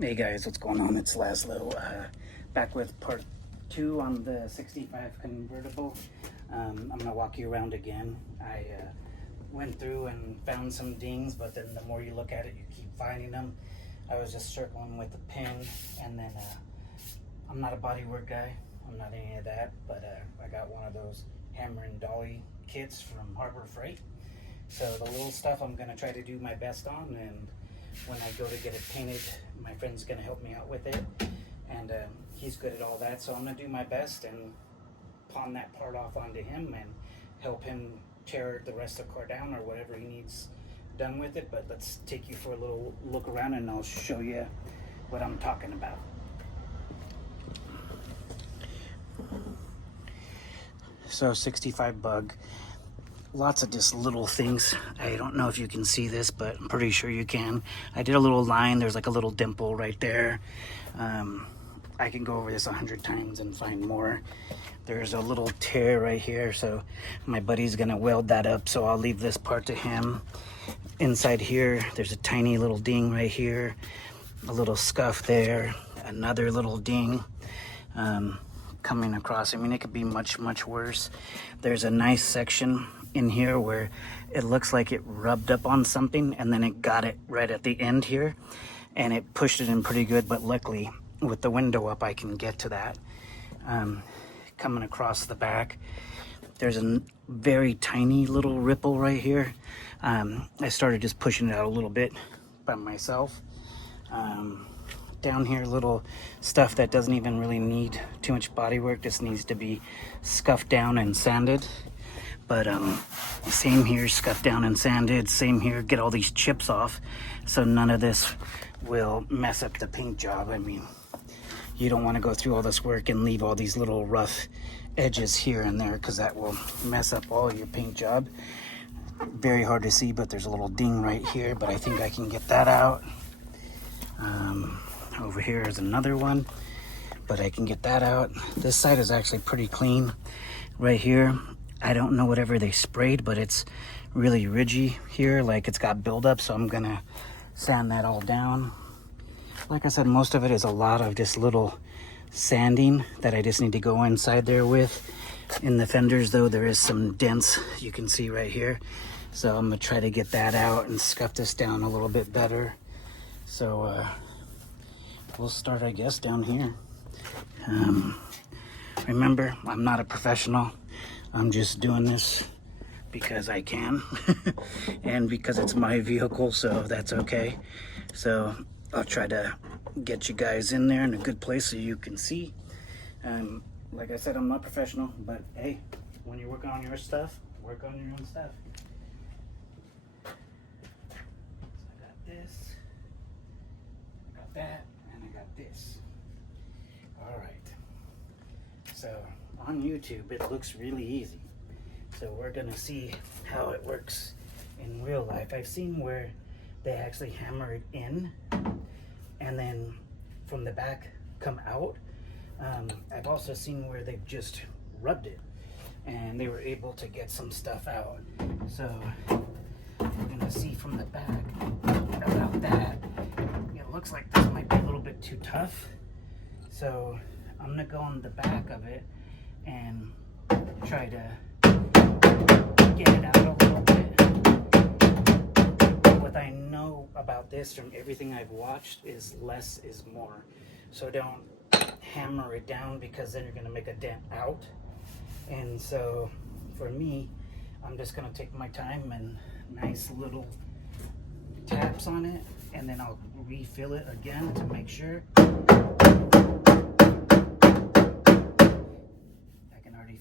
Hey guys, what's going on? It's Laszlo, back with part 2 on the 65 convertible. I'm going to walk you around again. I went through and found some dings, but then the more you look at it, you keep finding them. I was just circling with a pin, and then I'm not a bodywork guy. I'm not any of that, but I got one of those hammer and dolly kits from Harbor Freight. So the little stuff I'm going to try to do my best on, and when I go to get it painted, my friend's going to help me out with it, and he's good at all that, so I'm going to do my best and pawn that part off onto him and help him tear the rest of the car down or whatever he needs done with it. But let's take you for a little look around and I'll show you what I'm talking about. So 65 Bug. Lots of just little things. I don't know if you can see this, but I'm pretty sure you can. I did a little line. There's like a little dimple right there. I can go over this 100 times and find more. There's a little tear right here, so my buddy's gonna weld that up, so I'll leave this part to him. Inside here, there's a tiny little ding right here, a little scuff there, another little ding coming across. I mean, it could be much worse. There's a nice section in here where it looks like it rubbed up on something and then it got it right at the end here and it pushed it in pretty good, but luckily with the window up I can get to that. Coming across the back, there's a very tiny little ripple right here. I started just pushing it out a little bit by myself. Down here, little stuff that doesn't even really need too much body work, just needs to be scuffed down and sanded. But same here, scuffed down and sanded. Same here, get all these chips off so none of this will mess up the paint job. I mean, you don't want to go through all this work and leave all these little rough edges here and there, because that will mess up all your paint job. Very hard to see, but there's a little ding right here, but I think I can get that out. Over here is another one, but I can get that out. This side is actually pretty clean. Right here, I don't know whatever they sprayed, but it's really ridgy here, like it's got buildup, so I'm gonna sand that all down. Like I said, most of it is a lot of just little sanding that I just need to go inside there with. In the fenders though, there is some dents you can see right here, so I'm gonna try to get that out and scuff this down a little bit better. So we'll start, I guess, down here. Remember, I'm not a professional. I'm just doing this because I can and because it's my vehicle, so that's okay. So I'll try to get you guys in there in a good place so you can see. Like I said, I'm not professional, but hey, when you're working on your stuff, work on your own stuff. So I got this, I got that, and I got this. All right. So on YouTube, it looks really easy. So we're gonna see how it works in real life. I've seen where they actually hammer it in and then from the back come out. I've also seen where they've just rubbed it and they were able to get some stuff out. So we're gonna see from the back about that. It looks like this might be a little bit too tough. So I'm gonna go on the back of it and try to get it out a little bit. What I know about this from everything I've watched is less is more. So don't hammer it down, because then you're gonna make a dent out. And so for me, I'm just gonna take my time and nice little taps on it, and then I'll refill it again to make sure.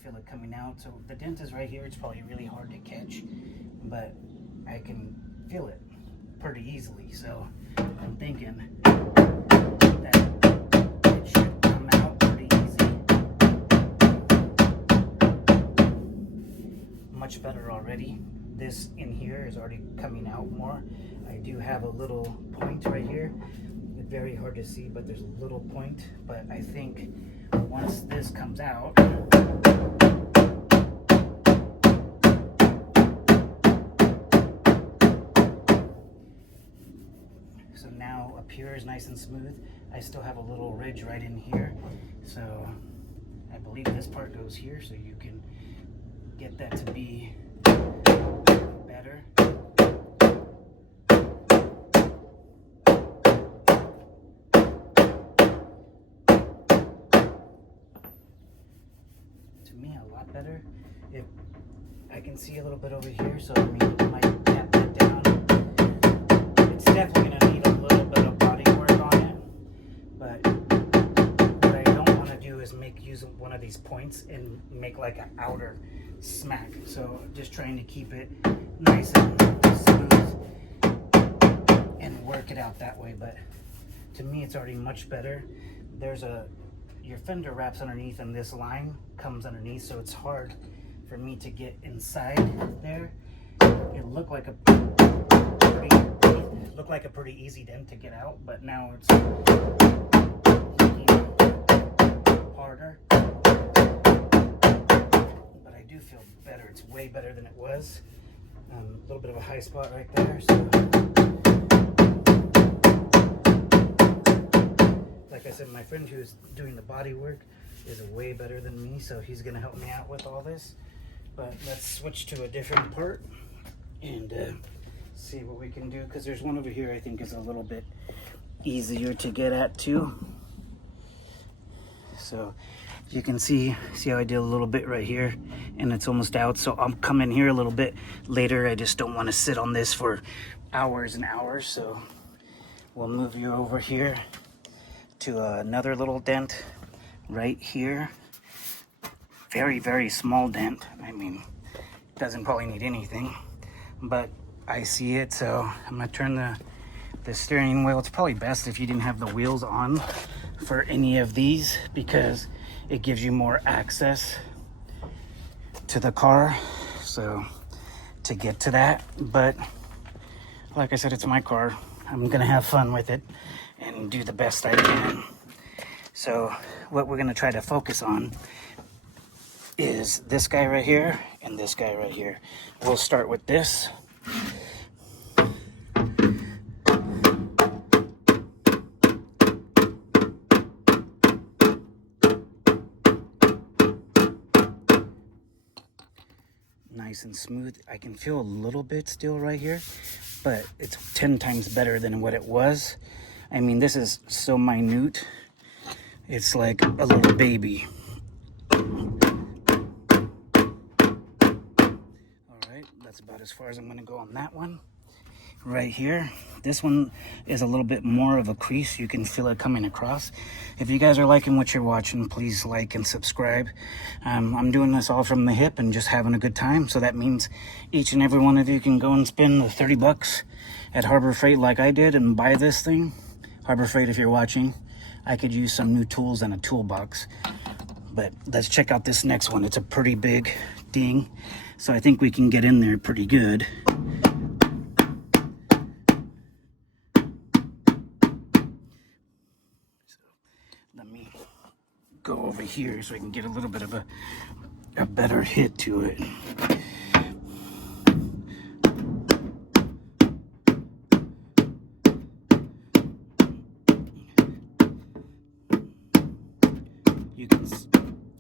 Feel it coming out. So the dent is right here. It's probably really hard to catch, but I can feel it pretty easily. So I'm thinking that it should come out pretty easy. Much better already. This in here is already coming out more. I do have a little point right here. It's very hard to see, but there's a little point. But I think once this comes out, so now a here is nice and smooth. I still have a little ridge right in here. So I believe this part goes here, so you can get that to be better. To me, a lot better. If I can see a little bit over here, so I mean, I might tap that down. It's definitely going to need a little bit of body work on it, but what I don't want to do is use one of these points and make like an outer smack. So just trying to keep it nice and smooth and work it out that way. But to me, it's already much better. Your fender wraps underneath, and this line comes underneath, so it's hard for me to get inside there. It looked like a pretty easy dent to get out, but now it's looking harder. But I do feel better. It's way better than it was. A little bit of a high spot right there. So, like I said, my friend who's doing the body work is way better than me, so he's going to help me out with all this. But let's switch to a different part and see what we can do, because there's one over here I think is a little bit easier to get at too. So you can see how I did a little bit right here, and it's almost out. So I'm coming here a little bit later. I just don't want to sit on this for hours and hours, so we'll move you over here to another little dent right here. Very, very small dent. I mean, doesn't probably need anything, but I see it, so I'm gonna turn the steering wheel. It's probably best if you didn't have the wheels on for any of these, because it gives you more access to the car, so to get to that. But like I said, it's my car. I'm gonna have fun with it and do the best I can. So what we're gonna try to focus on is this guy right here and this guy right here. We'll start with this. Nice and smooth. I can feel a little bit still right here, but it's 10 times better than what it was. I mean, this is so minute. It's like a little baby. That's about as far as I'm going to go on that one. Right here, this one is a little bit more of a crease. You can feel it coming across. If you guys are liking what you're watching, please like and subscribe. I'm doing this all from the hip and just having a good time. So that means each and every one of you can go and spend the 30 bucks at Harbor Freight like I did and buy this thing. Harbor Freight, if you're watching, I could use some new tools and a toolbox. But let's check out this next one. It's a pretty big ding, so I think we can get in there pretty good. So let me go over here so I can get a little bit of a better hit to it.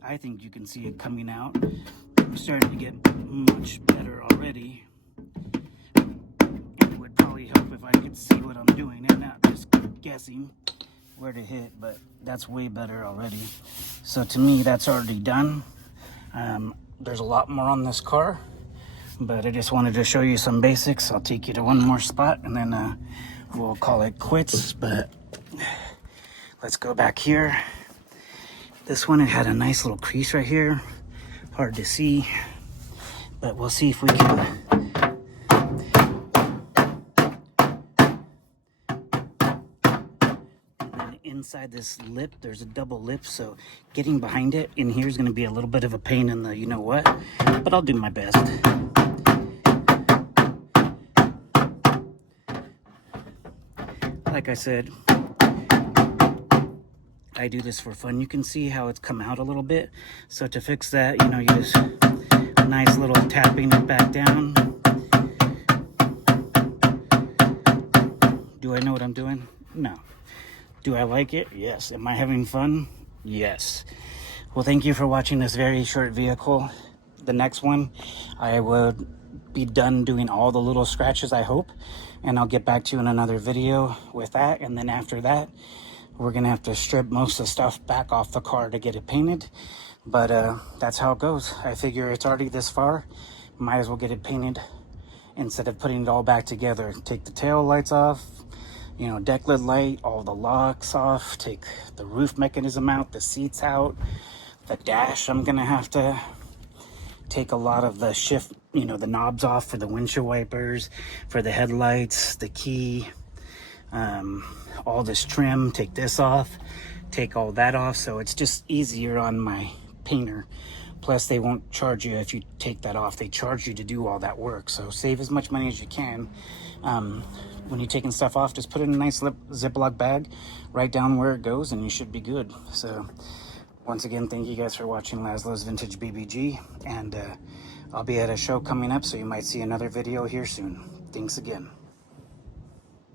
I think you can see it coming out. I'm starting to get much better already. It would probably help if I could see what I'm doing and not just guessing where to hit, but that's way better already. So to me, that's already done. There's a lot more on this car, but I just wanted to show you some basics. I'll take you to one more spot and then we'll call it quits. But let's go back here. This one, it had a nice little crease right here. Hard to see, but we'll see if we can. And then inside this lip, there's a double lip, so getting behind it in here is going to be a little bit of a pain in the you-know-what, but I'll do my best. Like I said, I do this for fun. You can see how it's come out a little bit. So to fix that, you know, you just nice little tapping it back down. Do I know what I'm doing? No. Do I like it? Yes. Am I having fun? Yes. Well, thank you for watching this very short vehicle. The next one, I would be done doing all the little scratches, I hope, and I'll get back to you in another video with that. And then after that, we're gonna have to strip most of the stuff back off the car to get it painted. But that's how it goes. I figure it's already this far, might as well get it painted instead of putting it all back together. Take the tail lights off, you know, deck lid light, all the locks off, take the roof mechanism out, the seats out, the dash. I'm gonna have to take a lot of the shift, you know, the knobs off for the windshield wipers, for the headlights, the key, all this trim, take this off, take all that off, so it's just easier on my painter. Plus they won't charge you if you take that off. They charge you to do all that work, so save as much money as you can. When you're taking stuff off, just put it in a nice Ziploc bag, write down where it goes, and you should be good. So once again, thank you guys for watching Laszlo's Vintage BBG, and I'll be at a show coming up, so you might see another video here soon. Thanks again.